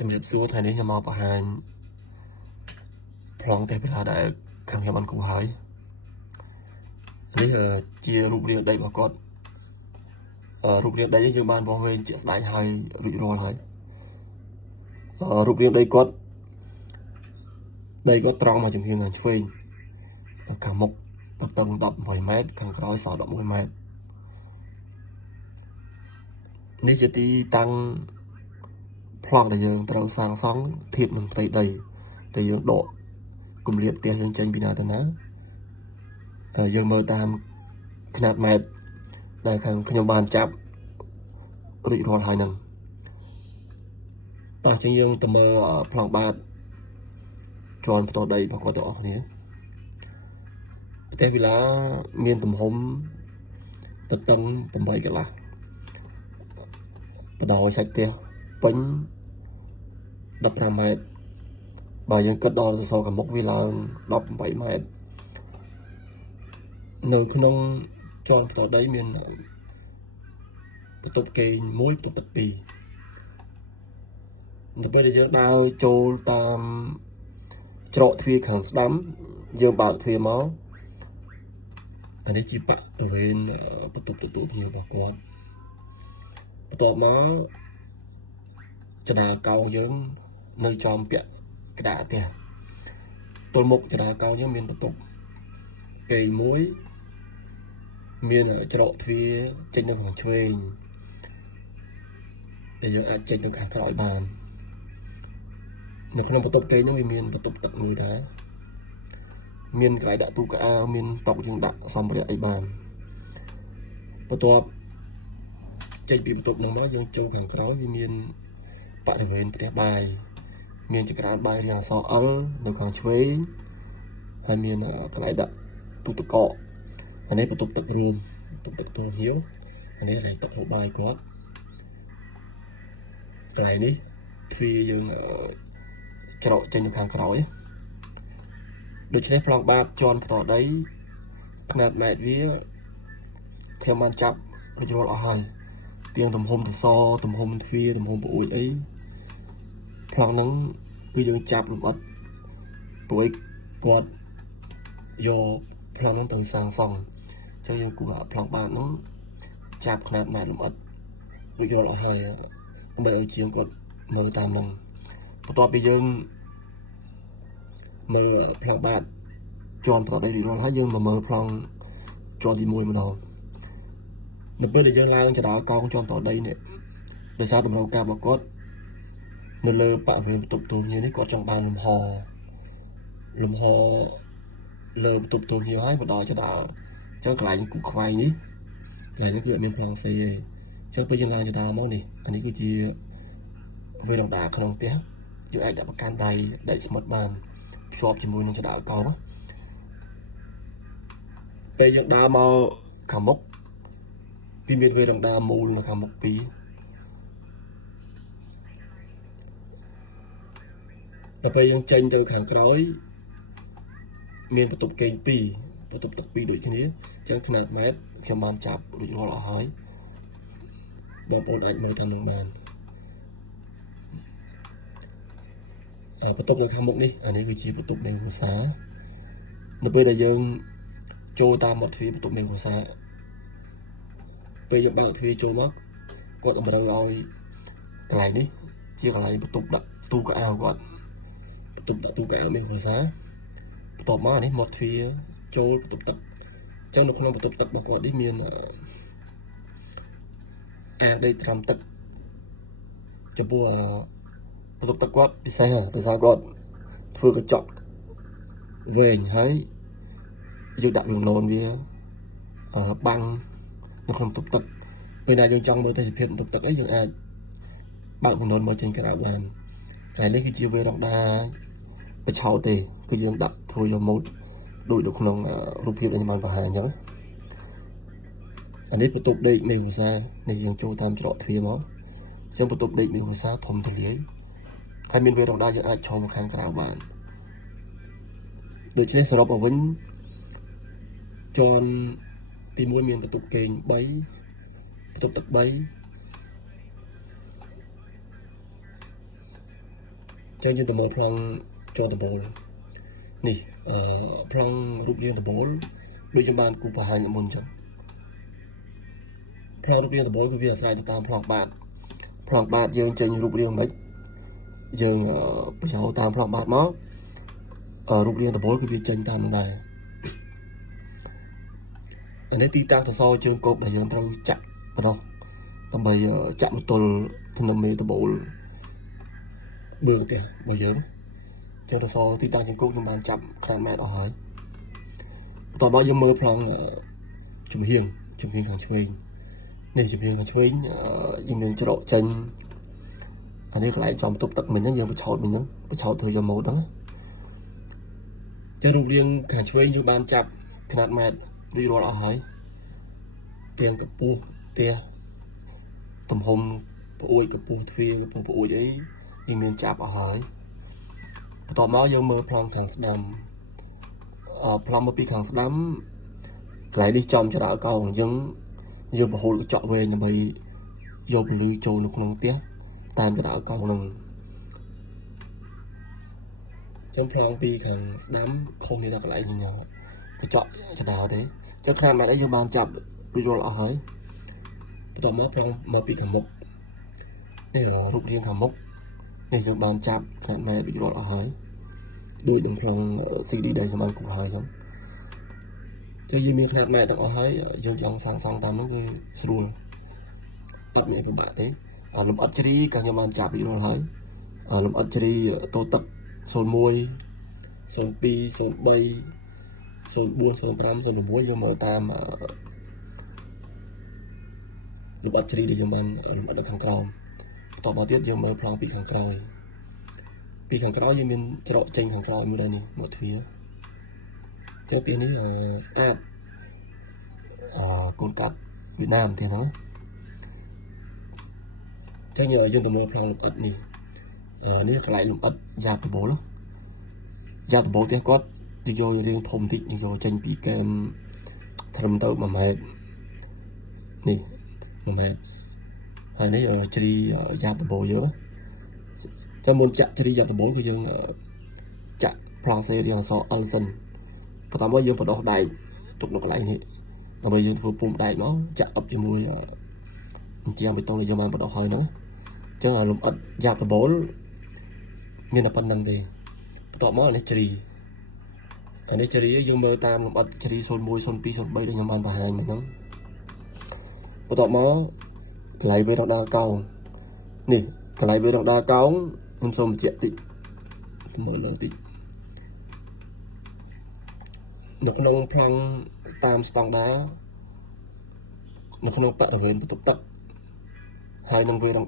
ជំរាបសួរថ្ងៃនេះខ្ញុំមកបង្ហាញប្លង់ទេវតាដែលខាងខ្ញុំបានគូហើយនេះជារូបរាងដីរបស់គាត់រូបរាងដីនេះយើងបានវាស់វែងជាក់ស្ដែងហើយរួចរាល់ហើយរូបរាងដីគាត់ត្រង់មកចំហៀងខាងឆ្វេងខាងមុខទៅ18 ម៉ែត្រខាងក្រោយសល់11 ម៉ែត្រនេះជាទីតាំងប្លង់ដែលយើងត្រូវសាងសង់ធៀបនឹងផ្ទៃដីដែលយើងដកគម្លាតផ្ទះយើងចេញពីណាទៅណាយើងមើលតាមຂະຫນາດម៉ែត្រដែលខាងខ្ញុំបានចាប់រួចរាល់ហើយនឹងតោះជាងយើងទៅមើលប្លង់បាតជាន់ផ្ទៃដីរបស់គាត់ទាំងអស់គ្នាផ្ទះវិឡាមានទំហំទៅតឹង8 កន្លះបដោយសាច់ផ្ទះពេញ15 ម៉ែត្របើយើងគិតដល់សសរខាងមុខវាឡើង18 ម៉ែត្រនៅក្នុងជាន់ផ្ទៃដីមានបន្ទប់គេង1បន្ទប់ទឹក2នៅពេលដែលយើងដើរចូលតាមច្រកទ្វារខាងស្ដាំយើងបើកទ្វារមកអានេះជាបរិវេណបន្ទប់ទទួលភ្ញៀវរបស់គាត់បន្ទាប់មកចនាកោងយើងនៅចំពាក់ក្តារផ្ទះទល់មុខចនាកោងយើងមានបន្ទប់គេង1មានច្រកទ្វារចេញនៅខាងឆ្វេងដែលយើងអាចចេញទៅខាងក្រោយបាននៅក្នុងបន្ទប់គេងនោះវាមានបន្ទប់ទឹកមួយដែរមានកន្លែងដាក់ទូកៅអៅមានតុយើងដាក់សម្ភារៈអីបានបន្ទាប់ចេញពីបន្ទប់នោះមកយើងចូលខាងក្រោយវាមានបរិវេណផ្ទះបាយមានចក្រានបាយរាងអក្សរ L នៅខាងឆ្វេងហើយមានកន្លែងដាក់ទូទឹកកកអានេះបន្ទប់ទឹករួមបន្ទប់ទឹកទួលភ្ញៀវអានេះកន្លែងទឹកហូបបាយគាត់កន្លែងនេះទ្វារយើងច្រកចេញទៅខាងក្រោយដូច្នេះប្លង់បាតជាន់ផ្ទៃដីຂະຫນາດម៉ែត្រវាខ្ញុំបានចាប់រួចរាល់អស់ហើយទាំងទំហំសសរទំហំទ្វារទំហំប្រួយអីប្លង់ហ្នឹងគឺយើងចាប់លម្អិតព្រួយគាត់យកប្លង់ហ្នឹងទៅសាងសង់អញ្ចឹងយើងគូប្លង់បាតហ្នឹងចាប់ຂະຫນາດម៉ែត្រលម្អិតរួចរាល់អស់ហើយដើម្បីឲ្យជាងគាត់មើលតាមហ្នឹងបន្ទាប់ពីយើងមើលប្លង់បាតជាន់ផ្ទៃដីរួចរាល់ហើយយើងមកមើលប្លង់ជាន់ទី1ម្ដងនៅពេលដែលយើងឡើងចរាចរណ៍កោងជាន់ផ្ទៃដីនេះដោយសារតម្រូវការរបស់គាត់នៅលើបរិវេណបន្ទប់ទូនេះគាត់ចង់បានលំហលើបន្ទប់ទូនេះហើយបដោយចរាចរណ៍អញ្ចឹងកន្លែងគូខ្វែងនេះកន្លែងនេះគឺអត់មានប្លង់សេទេអញ្ចឹងពេលយើងឡើងចរាចរណ៍មកនេះអានេះគឺជាវេរំដាក្នុងផ្ទះយើងអាចដាក់ប្រកាន់ដៃដៃស្មុតបានភ្ជាប់ជាមួយនឹងចរាចរណ៍កោងពេលយើងដើរមកខាងមុខវាមានវេរំដាមូលនៅខាងមុខ2ដល់ពេលយើងចេញទៅខាងក្រោយមានបន្ទប់គេង2បន្ទប់ទឹក2ដូចគ្នាអញ្ចឹងຂະຫນາດម៉ែត្រខ្ញុំបានចាប់រួចរាល់អស់ហើយបងប្អូនអាចមើលតាមនឹងបានបន្ទប់នៅខាងមុខនេះអានេះគឺជាបន្ទប់នៃគ្រួសារនៅពេលដែលយើងចូលតាមមាត់ទ្វារបន្ទប់នៃគ្រួសារពេលយើងបើកទ្វារចូលមកគាត់តម្រូវឲ្យកន្លែងនេះជាកន្លែងបន្ទប់ដាក់ទូកៅអៅគាត់បន្ទប់ដាក់ទូកៅអៅនៃគ្រួសារបន្ទាប់មកអានេះមាត់ទ្វារចូលបន្ទប់ទឹកអញ្ចឹងនៅក្នុងបន្ទប់ទឹករបស់គាត់នេះមានអាងដេកត្រាំទឹកចំពោះបន្ទប់ទឹកគាត់ពិសេសដោយសារគាត់ធ្វើកញ្ចក់វែងហើយយើងដាក់វាលូនវាបាំងនៅក្នុងបន្ទប់ទឹកពេលណាយើងចង់មើលទេសភាពបន្ទប់ទឹកអីយើងអាចបើកវាលូនមើលចេញក្រៅបានកន្លែងនេះគឺជាវេរំដាបឆោតទេគឺយើងដាក់ធ្វើយកម៉ូតដូចនៅក្នុងរូបភាពដែលខ្ញុំបានបង្ហាញអញ្ចឹងអានេះបន្ទប់ដេកមេគ្រួសារនេះយើងចូលតាមច្រកទ្វារមកអញ្ចឹងបន្ទប់ដេកមេគ្រួសារធំទូលាយហើយមានវេរំដាយើងអាចឈរមកខាងក្រៅបានដូច្នេះសរុបមកវិញជាន់ទី1មានបន្ទប់គេង3បន្ទប់ទឹក3 ចឹងយើងទៅមើលប្លង់ជាន់ដំបូលនេះប្លង់រូបរាងដំបូលដូចខ្ញុំបានគូបង្ហាញមុនចឹងប្លង់រូបរាងដំបូលគឺវាអាស្រ័យទៅតាមប្លង់បាតយើងចេញរូបរាងមិនយើងបញ្ចូលតាមប្លង់បាតមករូបរាងដំបូលគឺវាចេញតាមនឹងដែរអានេះទីតាំងសសរជើងគប់ដែលយើងត្រូវចាក់បដោះដើម្បីចាក់បន្ទល់ធ្នឹមមេដំបូលបឿងផ្ទះរបស់យើងចឹងសសរទីតាំងជើងគប់ខ្ញុំបានចាប់ខ្នាតម៉ែត្រអស់ហើយបន្ទាប់មកយើងមើលប្លង់ជំហៀងខាងឆ្វេងនេះជំហៀងខាងឆ្វេងយើងមានច្រកចេញអានេះកន្លែងចំបន្ទប់ទឹកមិញហ្នឹងយើងបញ្ឆោតធ្វើយកម៉ូតហ្នឹងចឹងរូបរាងខាងឆ្វេងយើងបានចាប់ខ្នាតម៉ែត្ររួចរាល់អស់ហើយទាំងកម្ពស់ផ្ទះទំហំប្អួយកម្ពស់ទ្វារកម្ពស់ប្អួយអីយើងមានចាប់អស់ហើយបន្ទាប់មកយើងមើលប្លង់ខាងស្ដាំប្លង់មកពីខាងស្ដាំកន្លែងនេះចំចរកោងយើងបង្ហូរកញ្ចក់វែងដើម្បីយកពន្លឺចូលនៅក្នុងផ្ទះតាមចរកោងហ្នឹងចឹងប្លង់ពីខាងស្ដាំខុសនេះដល់កន្លែងនេះកញ្ចក់ចរទេចឹងខ្នាតម៉ែត្រអីយើងបានចាប់រួចរាល់អស់ហើយបន្ទាប់មកប្លង់មកពីខាងមុខនេះរូបរាងខាងមុខនេះយើងបានចាប់ខ្នាតម៉ែត្ររួចរាល់អស់ហើយដូចនឹងប្លង់ CD ដែលខ្ញុំបានគូសហើយចឹងយើងមានខ្នាតម៉ែត្រទាំងអស់ហើយយើងចង់សាងសង់តាមនោះគឺស្រួលអត់មានពិបាកទេលំអិតជ្រីក៏ខ្ញុំបានចាប់រួចរាល់ហើយលំអិតជ្រីតូទឹក01 02 03 04 05 06យើងមើលតាមលំអិតជ្រីដែលយើងបានលំអិតនៅខាងក្រោមបន្ទាប់មកទៀតយើងមើលប្លង់ពីខាងក្រោយយើងមានច្រកចេញខាងក្រោយមួយដែរនេះមកទ្វារចឹងទីនេះស្អាតកូនកាត់វៀតណាមទេហ្នឹងចឹងយើងទៅមើលប្លង់លំអិតនេះនេះកន្លែងលំអិតយ៉ាប់ដំបូលទៀតគាត់យករៀងធំតិចយកចេញពីកែមត្រឹមទៅ1ម៉ែត្រនេះ1ម៉ែត្រហើយនេះជ្រីយ៉ាប់ដំបូលយើងចាំមុនចាក់ជ្រីយ៉ាប់ដំបូលគឺយើងចាក់ប្លង់សេរីអសអលសិនបន្ទាប់មកយើងបដោះដែកទុកនៅកន្លែងនេះដើម្បីយើងធ្វើពុំដែកមកចាក់អប់ជាមួយអញ្ចឹងបេតុងដែលយើងបានបដោះហើយហ្នឹងអញ្ចឹងលំអិតយ៉ាប់ដំបូលមានតែប៉ុណ្្នឹងទេបន្ទាប់មកអានេះជ្រីយើងមើលតាមលំអិតជ្រី01 02 03ដែលខ្ញុំបានបង្ហាញមិញហ្នឹងបន្ទាប់មកកន្លែងវេរដងកោងនេះកន្លែងវេរដងកោងខ្ញុំសូមបញ្ជាក់តិចមើលលើតិចនៅក្នុងប្លង់តាមស្តង់ដារនៅក្នុងបរិវេណបន្ទប់ទឹកហើយនឹងវេរដង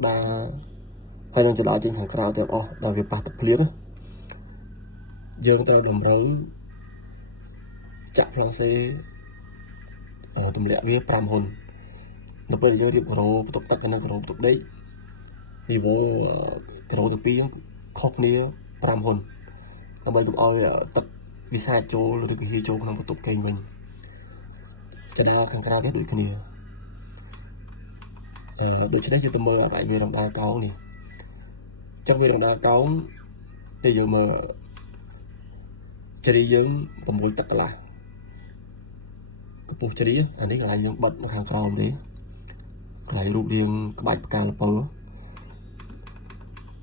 ហើយនឹងចរន្តចេញខាងក្រៅទាំងអស់ដែលវាប៉ះទឹកភ្លៀងយើងត្រូវតម្រូវចាក់ប្លង់សេទម្លាក់វា5ហ៊ុននៅពេលយើងរៀបការ៉ូបន្ទប់ទឹកនិងការ៉ូបន្ទប់ដេកនីវ៉ូការ៉ូទាំងពីរខុសគ្នា5ហ៊ុនដើម្បីកុំឲ្យទឹកវាសាចចូលឬក៏ហៀចូលក្នុងបន្ទប់គេងវិញចដាខាងក្រៅវាដូចគ្នាដូច្នេះយើងទៅមើលអាវារំដាកោងនេះចឹងវារំដាកោងដែលយើងមើលជ្រីយើង6 ទឹកកន្លះកម្ពស់ជ្រីអានេះកន្លែងយើងបិទនៅខាងក្រោមទេកន្លែងរូបរាងក្បាច់ផ្កាលពៅ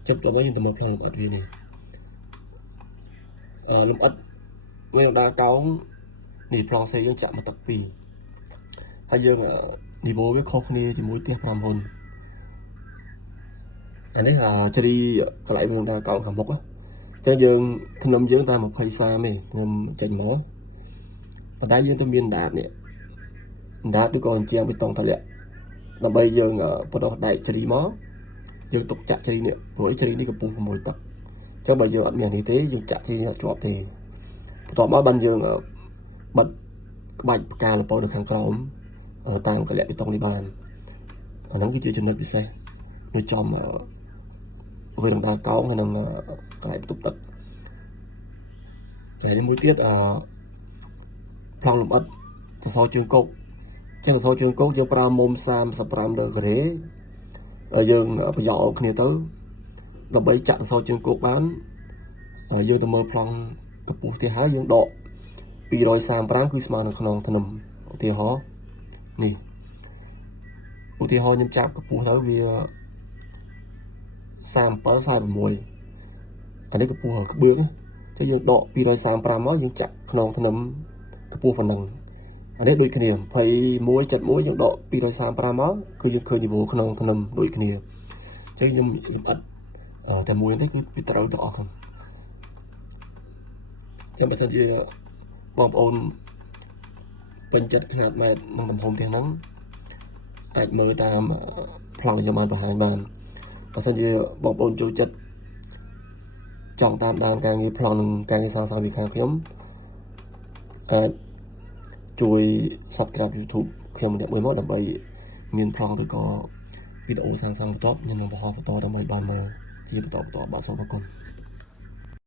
ចាប់ទៅវិញយើងទៅមើលប្លង់លំអិតវានេះលំអិតវារំដាកោងនេះប្លង់សេយើងចាក់មកទឹក2ហើយយើងនីវ៉ូវាខុសគ្នាជាមួយផ្ទះ5ហ៊ុនអានេះជ្រីកន្លែងវារំដាកោងខាងមុខចឹងយើងធ្នឹមយើងតែ20 សាមទេខ្ញុំចេញមកប៉ុន្តែយើងទៅមានដាតនេះដាតឬក៏អញ្ចឹងបេតុងតម្លាក់ដើម្បីយើងបដោះដែកជ្រីមកយើងទុកចាក់ជ្រីនេះព្រោះជ្រីនេះកម្ពស់6 ទឹកចឹងបើយើងអត់មាននេះទេយើងចាក់ជ្រីនេះអត់ជាប់ទេបន្ទាប់មកបានយើងបិទក្បាច់ផ្កាលពៅនៅខាងក្រោមតាមកលៈបេតុងនេះបានអាហ្នឹងគឺជាចំណុចពិសេសនៅចំវារំដាកោងហើយនឹងកន្លែងបន្ទប់ទឹកហើយមួយទៀតប្លង់លំអិតសសរជើងគោកចឹងសសរជើងគោកយើងប្រើមុំ35 លើការ៉េយើងប្រយោគគ្នាទៅ ដើម្បីចាក់សរសជើងគោកបានយើងទៅមើលប្លង់កម្ពស់ទីហើយយើងដក235គឺស្មើនឹងខ្នងធ្នឹមឧទាហរណ៍នេះឧទាហរណ៍ខ្ញុំចាប់កម្ពស់ទៅវា37 46អានេះកម្ពស់ក្បឿងតែយើងដក235មកយើងចាក់ខ្នងធ្នឹមកម្ពស់ប៉ុណ្ណឹងអានេះដូចគ្នា21.1យើងដក235មកគឺយើងឃើញនីវ៉ូខ្នងធ្នឹមដូចគ្នាអញ្ចឹងខ្ញុំអត់តែមួយទេគឺវាត្រូវទាំងអស់ហ្នឹងចាំបើសិនជាបងប្អូនពេញចិត្តຂະຫນາດម៉ែត្រនិងទំហំទាំងហ្នឹងអាចមើលតាមប្លង់ខ្ញុំបានបង្ហាញបានបើសិនជាបងប្អូនចូលចិត្តចង់តាមដានការងារប្លង់និងការងារសាងសង់ពីខាងខ្ញុំអាចជួយ Subscribe YouTube ខ្ញុំម្នាក់មួយមកដើម្បីមានប្លង់ឬក៏វីដេអូសាងសង់បន្ទាប់ខ្ញុំនឹងបង្ហោះបន្តដើម្បីបានមើលជាបន្តបាទសូមអរគុណ